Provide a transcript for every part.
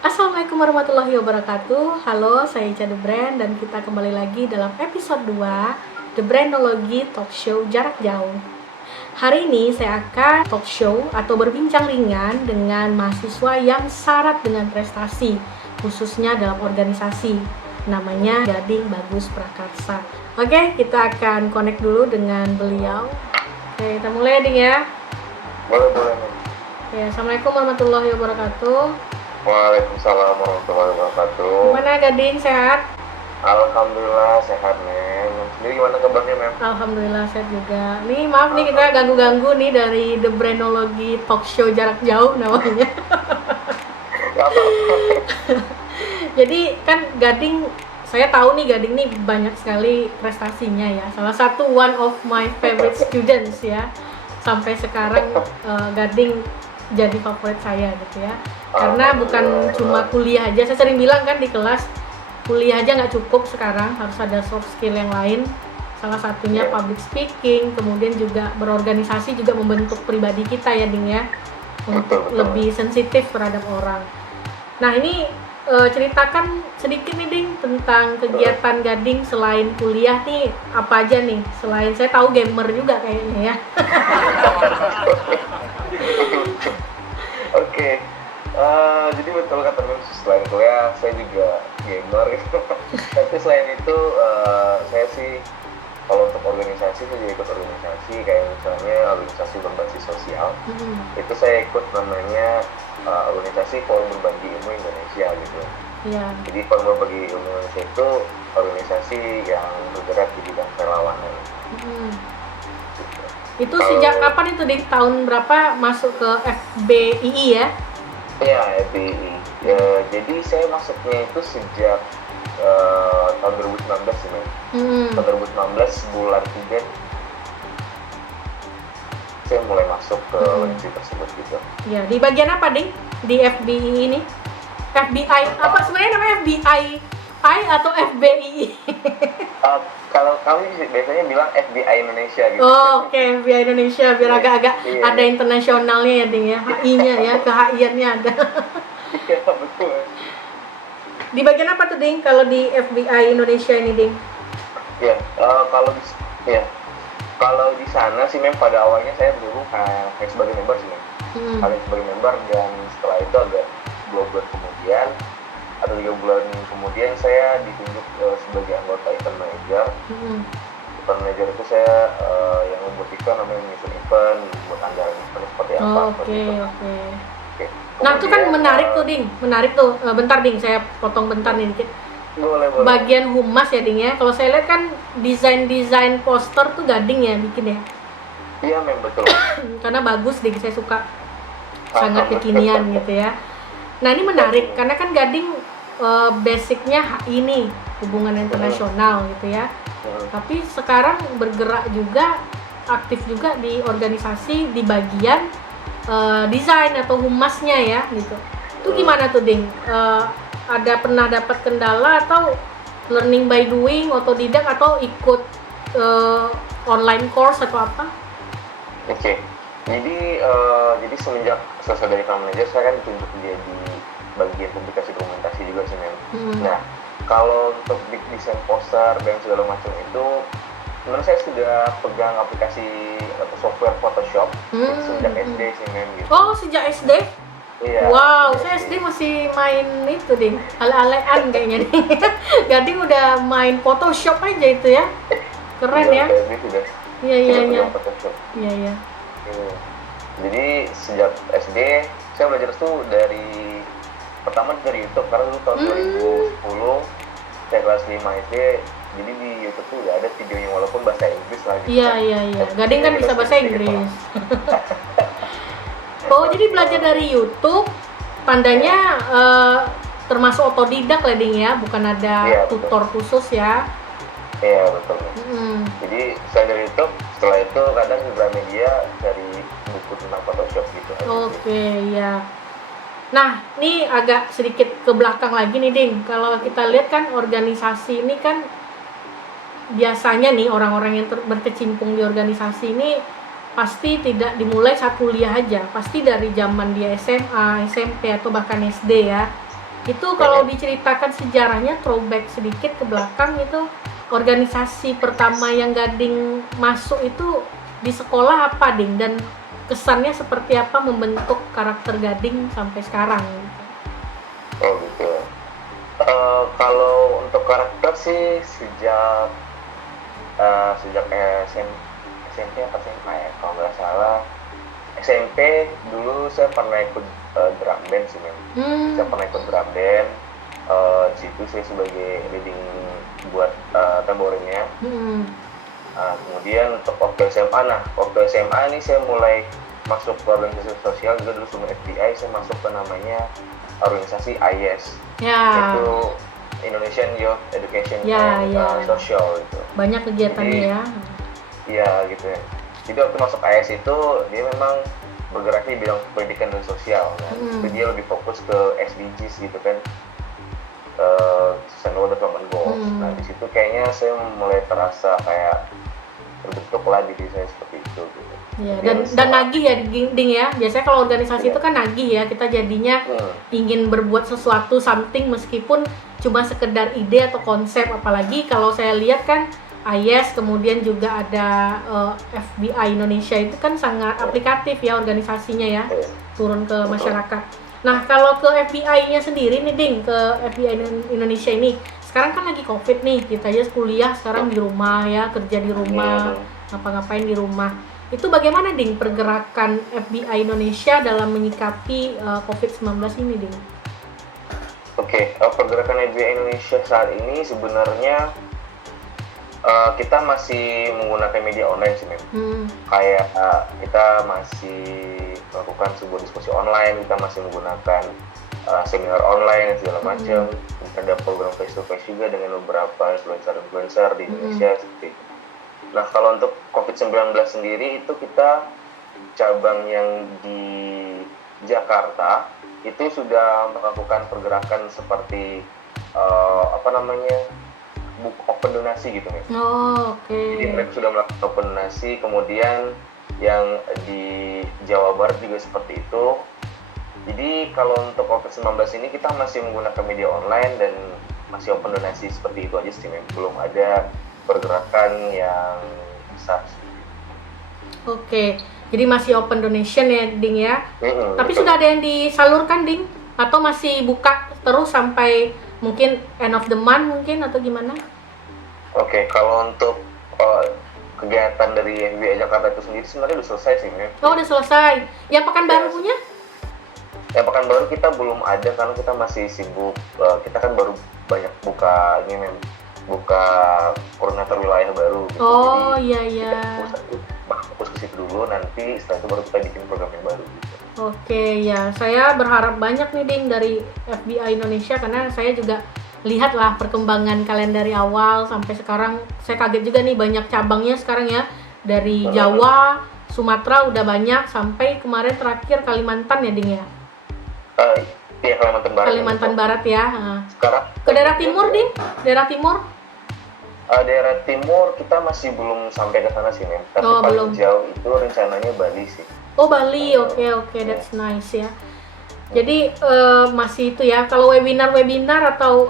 Assalamualaikum warahmatullahi wabarakatuh. Halo, saya Ica The Brand dan kita kembali lagi dalam episode 2 The Brandology Talk Show Jarak Jauh. Hari ini saya akan talk show atau berbincang ringan dengan mahasiswa yang syarat dengan prestasi, khususnya dalam organisasi. Namanya Gading Bagus Prakarsa. Oke, kita akan connect dulu dengan beliau. Oke, kita mulai Ding ya. Boleh. Ya, Assalamualaikum warahmatullahi wabarakatuh. Waalaikumsalam warahmatullahi wabarakatuh. Gimana Gading, sehat? Alhamdulillah sehat, Mem. Sendiri gimana kabarnya, Mem? Alhamdulillah sehat juga. Nih maaf nih kita ganggu-ganggu nih dari The Brandology Talk Show Jarak Jauh namanya. Jadi kan Gading, saya tahu nih Gading nih banyak sekali prestasinya ya. Salah satu one of my favorite students ya. Sampai sekarang Gading jadi favorit saya gitu ya. Karena bukan cuma kuliah aja, saya sering bilang kan di kelas, kuliah aja nggak cukup sekarang, harus ada soft skill yang lain. Salah satunya public speaking, kemudian juga berorganisasi juga membentuk pribadi kita ya Ding ya, untuk lebih sensitif terhadap orang. Nah ini ceritakan sedikit nih Ding tentang kegiatan Gading selain kuliah nih, apa aja nih? Selain saya tahu gamer juga kayaknya ya. Oke. Jadi betul kata Mem, selain kuliah saya juga gamer gitu. Tapi selain itu saya sih kalau untuk organisasi saya juga ikut organisasi, kayak misalnya organisasi berbasis sosial. Itu saya ikut namanya organisasi Forum Berbagi Ilmu Indonesia gitu. Iya. Jadi Forum Berbagi Ilmu Indonesia itu organisasi yang bergerak di bidang relawanan. Gitu. Itu sejak kapan itu Ding? Tahun berapa masuk ke FBII ya? Iya, FBII. Jadi saya masuknya itu sejak tahun 2019 sih, Mem. Tahun 2019 bulan 3 saya mulai masuk ke organisasi tersebut gitu. Ya, di bagian apa Ding? Di FBII ini? FBI, apa sebenarnya namanya FBI atau FBII? Kalau kami biasanya bilang FBI Indonesia gitu. Oh, oke, FBI Indonesia biar agak-agak ada internasionalnya ya Ding ya, HI-nya ya, ke-HI-annya ada. Iya, betul. Di bagian apa tuh Ding kalau di FBI Indonesia ini Ding? Ya, kalau di sana sih Mem, pada awalnya saya dulu kayak sebagai member sih Mem. Kalian sebagai member, dan setelah itu agak 2 bulan kemudian atau 3 bulan kemudian saya ditunjuk sebagai anggota event manager. Event manager itu saya yang membuat event, namanya menyusun event, membuat anggaran event seperti apa. Oke. Nah itu kan menarik tuh Ding, menarik tuh. Bentar Ding, saya potong bentar nih dikit. Boleh. Bagian humas ya Ding ya. Kalau saya lihat kan desain poster tuh Gading ya bikin ya. Iya Mem, betul. Karena bagus Ding, saya suka, sangat kekinian gitu ya. Nah ini menarik karena kan Gading basicnya HI nih, hubungan internasional gitu ya. Tapi sekarang bergerak juga, aktif juga di organisasi di bagian desain atau humasnya ya gitu. Itu gimana tuh Ding? Ada pernah dapat kendala atau learning by doing, otodidak, atau ikut online course atau apa? Oke. Jadi semenjak selesai dari event manager, saya kan ditunjuk dia di bagian publikasi dokumentasi juga sih Mem. Nah, kalau untuk desain poster dan segala macam itu sebenarnya saya sudah pegang aplikasi atau software Photoshop sejak SD sih Mem gitu. Oh, sejak SD? Iya. Wow, saya SD masih main itu Ding, ale-alean kayaknya nih. Gading udah main Photoshop aja itu ya. Keren ya. Iya. Photoshop. Iya. Jadi sejak SD saya belajar tuh pertama dari YouTube, karena dulu tahun 2010 saya kelas 5 SD. Jadi di YouTube tuh udah ada videonya walaupun bahasa Inggris lah gitu. Iya. Gading kan bisa bahasa Inggris. Oh, jadi belajar dari YouTube, tandanya termasuk otodidak lah Ding ya, bukan ada tutor khusus ya. Iya, betul. Jadi saya dari YouTube, setelah itu kadang di Gramedia dari buku tentang Photoshop gitu. Oke, ya. Nah, ini agak sedikit ke belakang lagi nih Ding. Kalau kita lihat kan organisasi ini kan biasanya nih orang-orang yang berkecimpung di organisasi ini pasti tidak dimulai saat kuliah aja, pasti dari zaman dia SMA, SMP atau bahkan SD ya. Itu kalau diceritakan sejarahnya, throwback sedikit ke belakang, itu organisasi pertama yang Gading masuk itu di sekolah apa, Ding? Dan kesannya seperti apa membentuk karakter Gading sampai sekarang? Oh gitu. Kalau untuk karakter sih sejak SMP apa SMA ya, kalau nggak salah SMP dulu saya pernah ikut drum band sih, Saya pernah ikut drum band. Di situ saya sebagai leading buat tamborinnya. Kemudian untuk waktu SMA ini saya mulai masuk ke organisasi sosial juga, dulu sebelum FBI saya masuk ke namanya organisasi IES, itu Indonesian Youth Education and Social itu. Banyak kegiatannya ya. Iya gitu ya. Jadi waktu masuk IES itu dia memang bergerak di bidang pendidikan dan sosial. Nah, dia lebih fokus ke SDGs gitu kan, Sustainable Development Goals. Nah di situ kayaknya saya mulai terasa kayak terbentuk lah diri saya seperti itu gitu. Ya, dan nagih ya, Ding ya. Biasanya kalau organisasi itu kan nagih ya, kita jadinya ingin berbuat sesuatu, something, meskipun cuma sekedar ide atau konsep. Apalagi kalau saya lihat kan IES, kemudian juga ada FBI Indonesia, itu kan sangat aplikatif ya organisasinya ya, turun ke masyarakat. Nah kalau ke FBI-nya sendiri nih, Ding, ke FBI Indonesia ini, sekarang kan lagi COVID nih, kita aja kuliah sekarang di rumah ya, kerja di rumah, ngapa-ngapain di rumah. Itu bagaimana, Ding, pergerakan FBI Indonesia dalam menyikapi COVID-19 ini, Ding? Oke, pergerakan FBI Indonesia saat ini sebenarnya kita masih menggunakan media online sih, Kayak kita masih melakukan sebuah diskusi online, kita masih menggunakan seminar online dan segala macam. Ada program face to face juga dengan beberapa influencer di Indonesia seperti itu. Nah kalau untuk COVID-19 sendiri itu kita cabang yang di Jakarta itu sudah melakukan pergerakan seperti open donasi gitu nih. Jadi mereka sudah melakukan open donasi, kemudian yang di Jawa Barat juga seperti itu. Jadi kalau untuk COVID-19 ini kita masih menggunakan media online dan masih open donasi seperti itu aja sih, belum ada pergerakan yang besar. Oke, jadi masih open donation ya, Ding ya. Tapi betul. Sudah ada yang disalurkan, Ding? Atau masih buka terus sampai mungkin end of the month mungkin, atau gimana? Oke, kalau untuk kegiatan dari FBI Jakarta itu sendiri sebenarnya udah selesai sih, Oh, udah selesai. Yang Pekanbaru punya? Yang Pekanbaru kita belum ada karena kita masih sibuk. Kita kan baru banyak buka koordinator wilayah baru gitu. Oh, iya. Fokus ke situ dulu, nanti setelah itu baru kita bikin program yang baru gitu. Oke, ya. Saya berharap banyak nih, Ding, dari FBI Indonesia, karena saya juga lihatlah perkembangan kalian dari awal sampai sekarang. Saya kaget juga nih, banyak cabangnya sekarang ya. Dari Jawa, Sumatera udah banyak, sampai kemarin terakhir Kalimantan ya, Ding ya? Iya, Kalimantan Barat ya. Sekarang ke daerah timur, Ding? Daerah timur? Daerah timur kita masih belum sampai ke sana sih, tapi paling jauh itu rencananya Bali sih. Oh, Bali, oke, that's nice ya. Jadi masih itu ya. Kalau webinar atau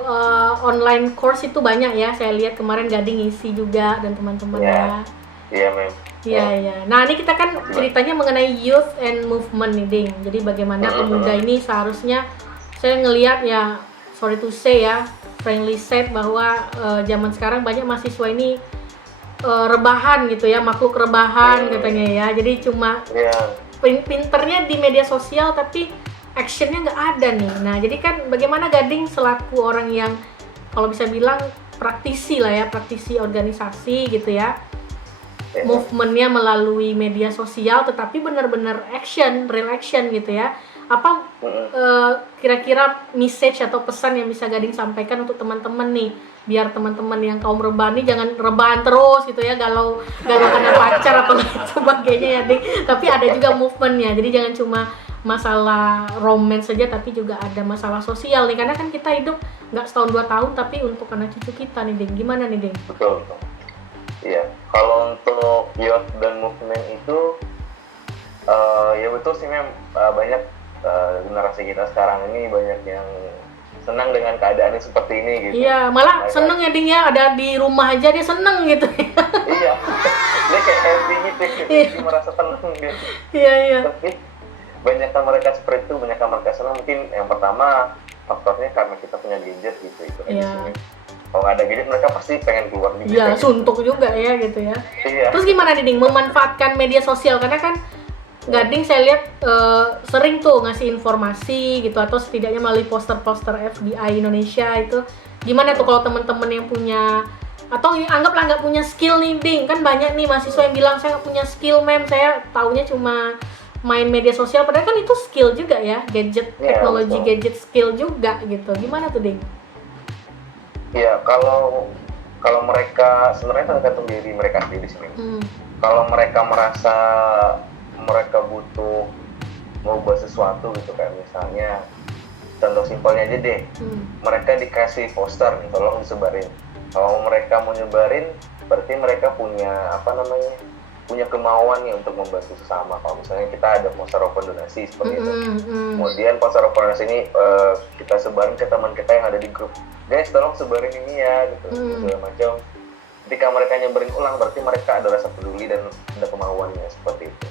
online course itu banyak ya. Saya lihat kemarin Gading isi juga dan teman-teman ya. Iya, Mem. Iya. Nah, ini kita kan ceritanya mengenai youth and movement nih, Ding. Jadi bagaimana pemuda ini seharusnya, saya ngelihat ya, sorry to say ya, frankly said, bahwa zaman sekarang banyak mahasiswa ini rebahan gitu ya, makhluk rebahan katanya ya. Jadi cuma pinternya di media sosial tapi actionnya nggak ada nih. Nah, jadi kan bagaimana Gading selaku orang yang kalau bisa bilang praktisi lah ya, praktisi organisasi gitu ya, movementnya melalui media sosial, tetapi benar-benar real action gitu ya. Apa kira-kira message atau pesan yang bisa Gading sampaikan untuk teman-teman nih, biar teman-teman yang kaum rebahan nih jangan rebahan terus gitu ya, galau karena pacar atau sebagainya ya, Ding. Tapi ada juga movementnya, jadi jangan cuma masalah romance saja, tapi juga ada masalah sosial nih, karena kan kita hidup nggak setahun 2 tahun, tapi untuk anak cucu kita nih, Ding. Gimana nih, Ding? Betul. Iya, kalau untuk youth dan movement itu ya betul sih banyak generasi kita sekarang ini banyak yang senang dengan keadaannya seperti ini gitu. Iya, malah seneng ya Ding ya, ada di rumah aja dia seneng gitu. Iya, dia kayak happy gitu, dia merasa tenang gitu. Iya. Tapi banyakkan mereka seperti itu, banyakkan mereka senang. Mungkin yang pertama faktornya karena kita punya gadget gitu itu. Iya. Kalau nggak ada gadget mereka pasti pengen keluar gitu. Iya, suntuk juga ya gitu ya. Iya. Terus gimana Ding memanfaatkan media sosial, karena kan Gading saya lihat sering tuh ngasih informasi gitu, atau setidaknya melalui poster-poster FBI Indonesia itu. Gimana tuh kalau teman-teman yang punya, atau anggaplah nggak punya skill nih Ding, kan banyak nih mahasiswa yang bilang saya nggak punya skill saya taunya cuma main media sosial, padahal kan itu skill juga ya, gadget, teknologi gadget skill juga gitu. Gimana tuh Ding? Iya, kalau mereka sebenarnya tergantung diri mereka sendiri sih. Kalau mereka merasa mereka butuh mengubah sesuatu gitu, kayak misalnya contoh simpelnya aja deh, mereka dikasih poster nih, tolong disebarin. Kalau mereka mau nyebarin, berarti mereka punya punya kemauan nih untuk membantu sesama. Kalau misalnya kita ada poster open donasi seperti itu, kemudian poster open donasi ini kita sebarin ke teman kita yang ada di grup, guys tolong sebarin ini ya gitu, segala macam. Ketika mereka nyebarin ulang, berarti mereka ada rasa peduli dan ada kemauannya seperti itu.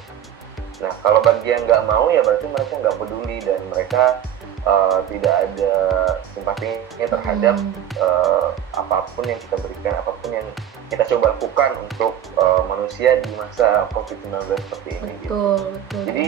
Nah, kalau bagi yang nggak mau ya berarti mereka nggak peduli dan mereka tidak ada simpatinya terhadap apapun yang kita berikan, apapun yang kita coba lakukan untuk manusia di masa COVID-19 seperti ini. Betul. Jadi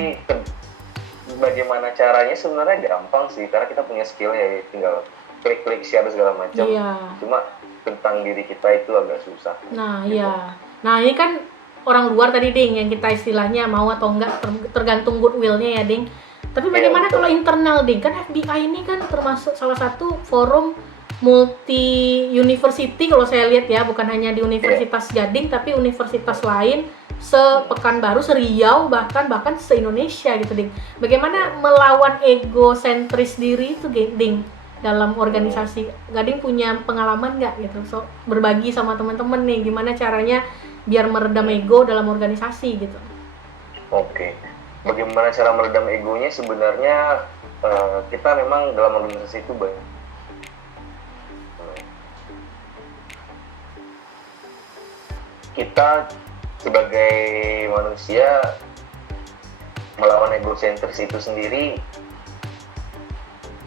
bagaimana caranya sebenarnya gampang sih, karena kita punya skill ya, tinggal klik-klik share segala macam. Iya. Cuma tentang diri kita itu agak susah. Nah, gitu. iya. Nah, ini kan orang luar tadi Ding, yang kita istilahnya mau atau enggak tergantung goodwill-nya ya Ding. Tapi bagaimana kalau internal Ding? Kan FBI ini kan termasuk salah satu forum multi university kalau saya lihat ya, bukan hanya di Universitas Gading tapi universitas lain se-Pekanbaru, se-Riau, bahkan se-Indonesia gitu Ding. Bagaimana melawan egosentris diri itu Ding dalam organisasi? Gading punya pengalaman nggak gitu? So, berbagi sama teman-teman nih gimana caranya biar meredam ego dalam organisasi gitu. Oke. Bagaimana cara meredam egonya? Sebenarnya kita memang dalam organisasi itu banyak. Kita sebagai manusia melawan egosentris itu sendiri,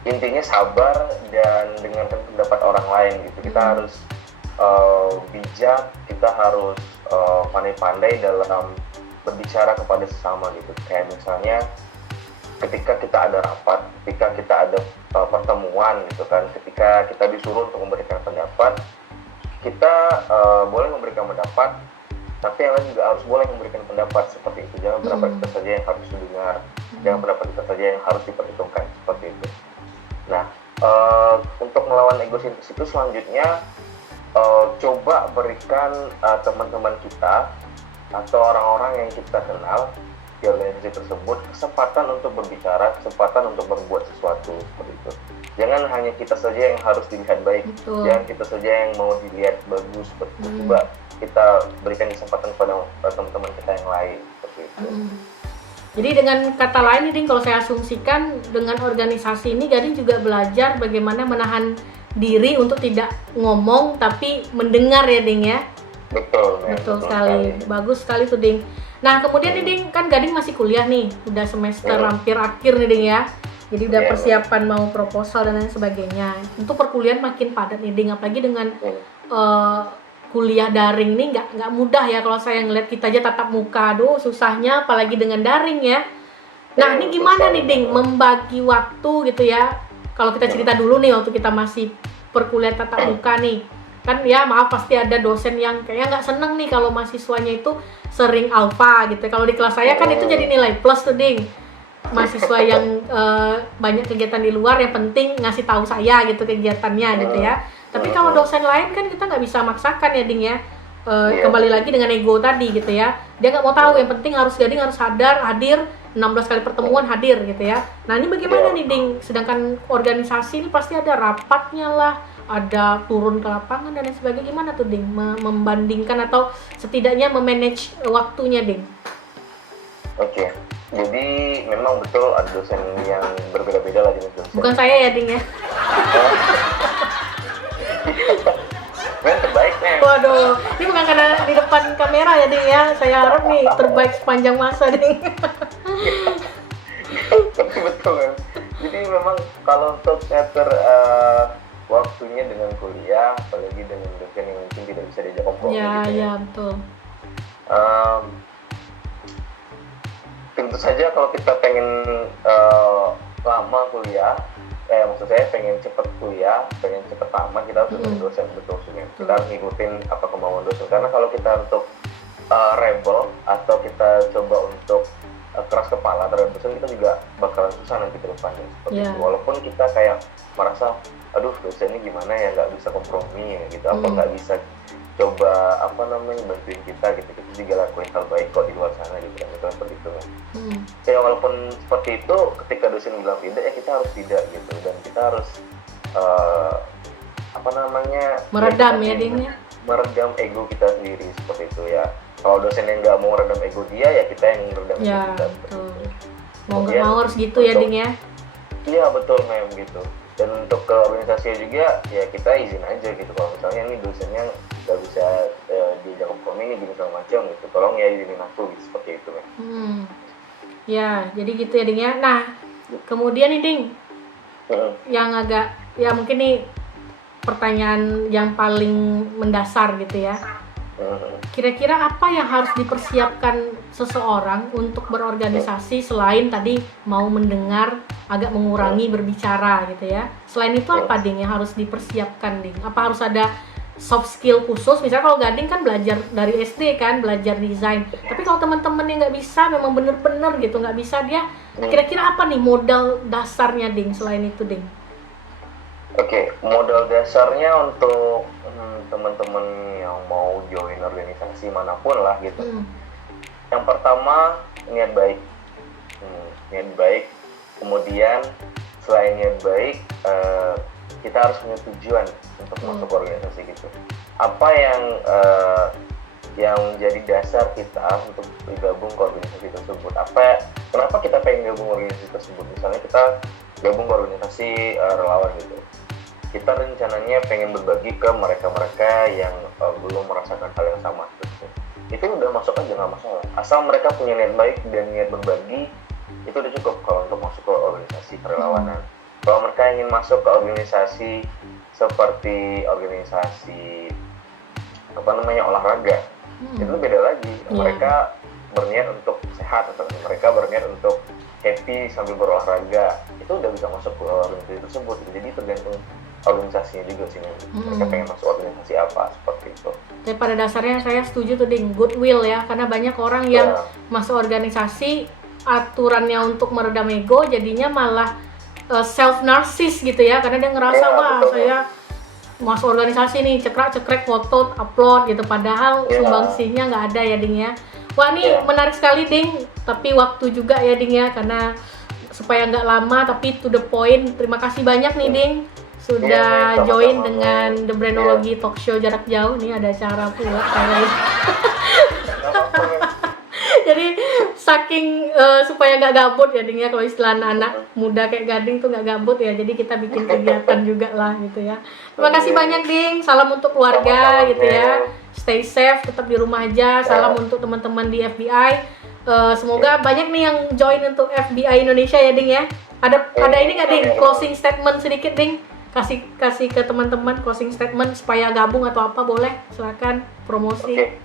intinya sabar dan dengarkan pendapat orang lain gitu. Kita harus bijak, kita harus pandai-pandai dalam berbicara kepada sesama gitu. Kayak misalnya ketika kita ada rapat, ketika kita ada pertemuan gitu kan, ketika kita disuruh untuk memberikan pendapat, kita boleh memberikan pendapat, tapi yang lain juga harus boleh memberikan pendapat seperti itu. Jangan pendapat kita saja yang harus didengar, jangan pendapat kita saja yang harus diperhitungkan seperti itu. Nah, untuk melawan egosentris itu selanjutnya coba berikan teman-teman kita atau orang-orang yang kita kenal di organisasi tersebut kesempatan untuk berbicara, kesempatan untuk berbuat sesuatu seperti itu. Jangan hanya kita saja yang harus dilihat baik, jangan kita saja yang mau dilihat bagus seperti itu. Coba kita berikan kesempatan kepada teman-teman kita yang lain seperti itu. Jadi dengan kata lain Ding, kalau saya asumsikan dengan organisasi ini Gading juga belajar bagaimana menahan diri untuk tidak ngomong tapi mendengar ya Ding ya. Betul sekali. Bagus sekali tuh Ding. Nah kemudian nih Ding, kan Gading masih kuliah nih, udah semester hampir akhir nih Ding ya. Jadi udah persiapan mau proposal dan lain sebagainya. Untuk perkuliahan makin padat nih Ding, apalagi dengan kuliah daring nih nggak mudah ya. Kalau saya ngeliat kita aja tatap muka, aduh susahnya apalagi dengan daring ya. Nah ini gimana nih Ding membagi waktu gitu ya? Kalau kita cerita dulu nih waktu kita masih perkuliahan tatap muka nih, kan ya maaf pasti ada dosen yang kayaknya nggak seneng nih kalau mahasiswanya itu sering alfa gitu. Kalau di kelas saya kan itu jadi nilai plus tuh Ding. Mahasiswa yang banyak kegiatan di luar, yang penting ngasih tahu saya gitu kegiatannya gitu ya. Tapi kalau dosen lain kan kita nggak bisa maksakan ya Ding ya. Kembali lagi dengan ego tadi gitu ya. Dia nggak mau tahu, yang penting harus Gading harus hadir 16 kali pertemuan hadir gitu ya. Nah ini bagaimana nih Ding? Sedangkan organisasi ini pasti ada rapatnya lah, ada turun ke lapangan dan lain sebagainya. Gimana tuh Ding membandingkan atau setidaknya memanage waktunya Ding? Oke, jadi memang betul ada dosen yang berbeda-beda lah jenis dosen. Bukan saya ya Ding ya? Men terbaik nih. Waduh, ini bukan karena di depan kamera ya Ding ya. Saya harap nih terbaik sepanjang masa Ding. Tapi betul kan. Jadi memang kalau untuk ngatur waktunya dengan kuliah, apalagi dengan dosen yang mungkin tidak bisa diajak kompromi. Ya betul. Tentu saja kalau kita pengen lama kuliah, maksud saya pengen cepat kuliah, pengen cepat tamat, kita harus dengan dosen betul sih. Kita harus ngikutin apa kemauan dosen. Karena kalau kita untuk rebel atau kita coba untuk keras kepala terhadap dosen, kita juga bakalan susah nanti ke depannya seperti itu. Walaupun kita kayak merasa, aduh dosen ini gimana ya, nggak bisa kompromi ya gitu, apa nggak bisa coba bantuin kita gitu, kita juga lakuin hal baik kok di luar sana gitu kan, itu seperti itu kan. Ya walaupun seperti itu, ketika dosen bilang tidak ya kita harus tidak gitu, dan kita harus meredam ya Ding ya, meredam ego kita sendiri seperti itu ya. Kalau dosen yang nggak mau meredam ego dia, ya kita yang meredam ego kita. Betul. Mau nggak mau harus gitu ya Ding ya. Iya betul mem gitu. Dan untuk ke organisasi juga ya kita izin aja gitu, kalau misalnya ini dosennya nggak bisa diajak kompromi ini gini segala macam gitu, tolong ya izinin aku gitu, seperti itu mem. Ya jadi gitu ya Ding ya. Nah kemudian nih Ding, yang agak ya mungkin nih pertanyaan yang paling mendasar gitu ya. Kira-kira apa yang harus dipersiapkan seseorang untuk berorganisasi selain tadi mau mendengar, agak mengurangi berbicara gitu ya. Selain itu apa Ding yang harus dipersiapkan Ding? Apa harus ada soft skill khusus? Misalnya kalau Gading kan belajar dari SD kan, belajar desain. Tapi kalau teman-teman yang nggak bisa, memang bener-bener gitu nggak bisa, dia kira-kira apa nih modal dasarnya Ding selain itu Ding? Oke, modal dasarnya untuk teman-teman yang mau join organisasi manapun lah gitu. Yang pertama niat baik, kemudian selain niat baik, kita harus punya tujuan untuk masuk organisasi gitu. Apa yang menjadi dasar kita untuk bergabung ke organisasi tersebut? Kenapa kita pengen gabung organisasi tersebut? Misalnya kita gabung ke organisasi relawan gitu, kita rencananya pengen berbagi ke mereka-mereka yang belum merasakan hal yang sama gitu. Itu udah masuk aja, nggak masalah, asal mereka punya niat baik dan niat berbagi, itu udah cukup kalau untuk masuk ke organisasi kerelawanan. Kalau mereka ingin masuk ke organisasi seperti organisasi olahraga, itu beda lagi. Mereka berniat untuk sehat, atau mereka berniat untuk happy sambil berolahraga, itu udah bisa masuk ke organisasi tersebut. Jadi tergantung organisasinya juga sih, mereka pengen masuk organisasi apa, seperti itu. Jadi pada dasarnya saya setuju tuh Ding, goodwill ya, karena banyak orang yang masuk organisasi aturannya untuk meredam ego, jadinya malah self narsis gitu ya, karena dia ngerasa saya masuk organisasi nih, cekrek foto upload gitu, padahal sumbangsihnya nggak ada ya Ding ya. Wah ini menarik sekali Ding, tapi waktu juga ya Ding ya, karena supaya nggak lama tapi to the point. Terima kasih banyak nih Ding sudah join dengan The Brainology Talk Show jarak jauh. Nih ada acara pula kayak jadi saking supaya nggak gabut ya Ding ya, kalau istilah anak muda kayak Gading tuh nggak gabut ya, jadi kita bikin kegiatan juga lah gitu ya. Terima kasih banyak Ding, salam untuk keluarga gitu ya, stay safe, tetap di rumah aja. Salam untuk teman-teman di FBI, semoga banyak nih yang join untuk FBI Indonesia ya Ding ya. Ada ini nggak Ding, closing statement sedikit Ding, kasih ke teman-teman closing statement supaya gabung atau apa, boleh silakan promosi.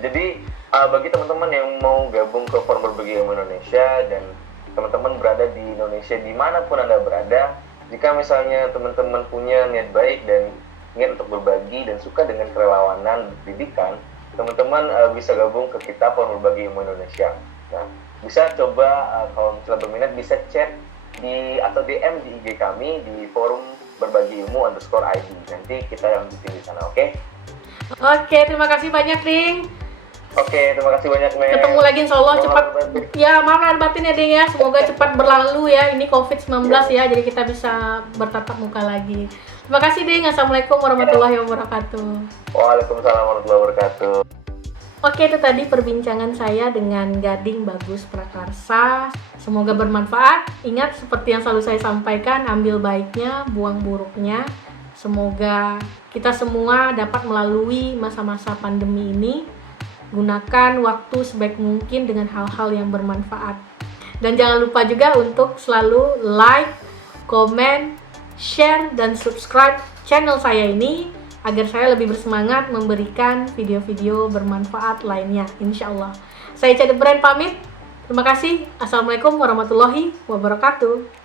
Jadi bagi teman-teman yang mau gabung ke Forum Berbagi Ilmu Indonesia, dan teman-teman berada di Indonesia dimanapun Anda berada, jika misalnya teman-teman punya niat baik dan ingin untuk berbagi dan suka dengan kerelawanan pendidikan, teman-teman bisa gabung ke kita Forum Berbagi Ilmu Indonesia. Nah, bisa coba kalau misalnya berminat bisa chat atau DM di IG kami di Forum Berbagi Ilmu _ID. Nanti kita lanjutin di sana, oke? Oke, terima kasih banyak Ding. Oke, terima kasih banyak Mem. Ketemu lagi insyaallah cepat. Ya, maaf lahir batin ya Ding ya. Semoga cepat berlalu ya ini COVID-19 ya. Jadi kita bisa bertatap muka lagi. Terima kasih Ding. Assalamualaikum warahmatullahi wabarakatuh. Waalaikumsalam warahmatullahi wabarakatuh. Oke, itu tadi perbincangan saya dengan Gading Bagus Prakarsa. Semoga bermanfaat. Ingat, seperti yang selalu saya sampaikan, ambil baiknya, buang buruknya. Semoga kita semua dapat melalui masa-masa pandemi ini. Gunakan waktu sebaik mungkin dengan hal-hal yang bermanfaat. Dan jangan lupa juga untuk selalu like, komen, share, dan subscribe channel saya ini agar saya lebih bersemangat memberikan video-video bermanfaat lainnya, insya Allah. Saya Cade Brand pamit. Terima kasih. Assalamualaikum warahmatullahi wabarakatuh.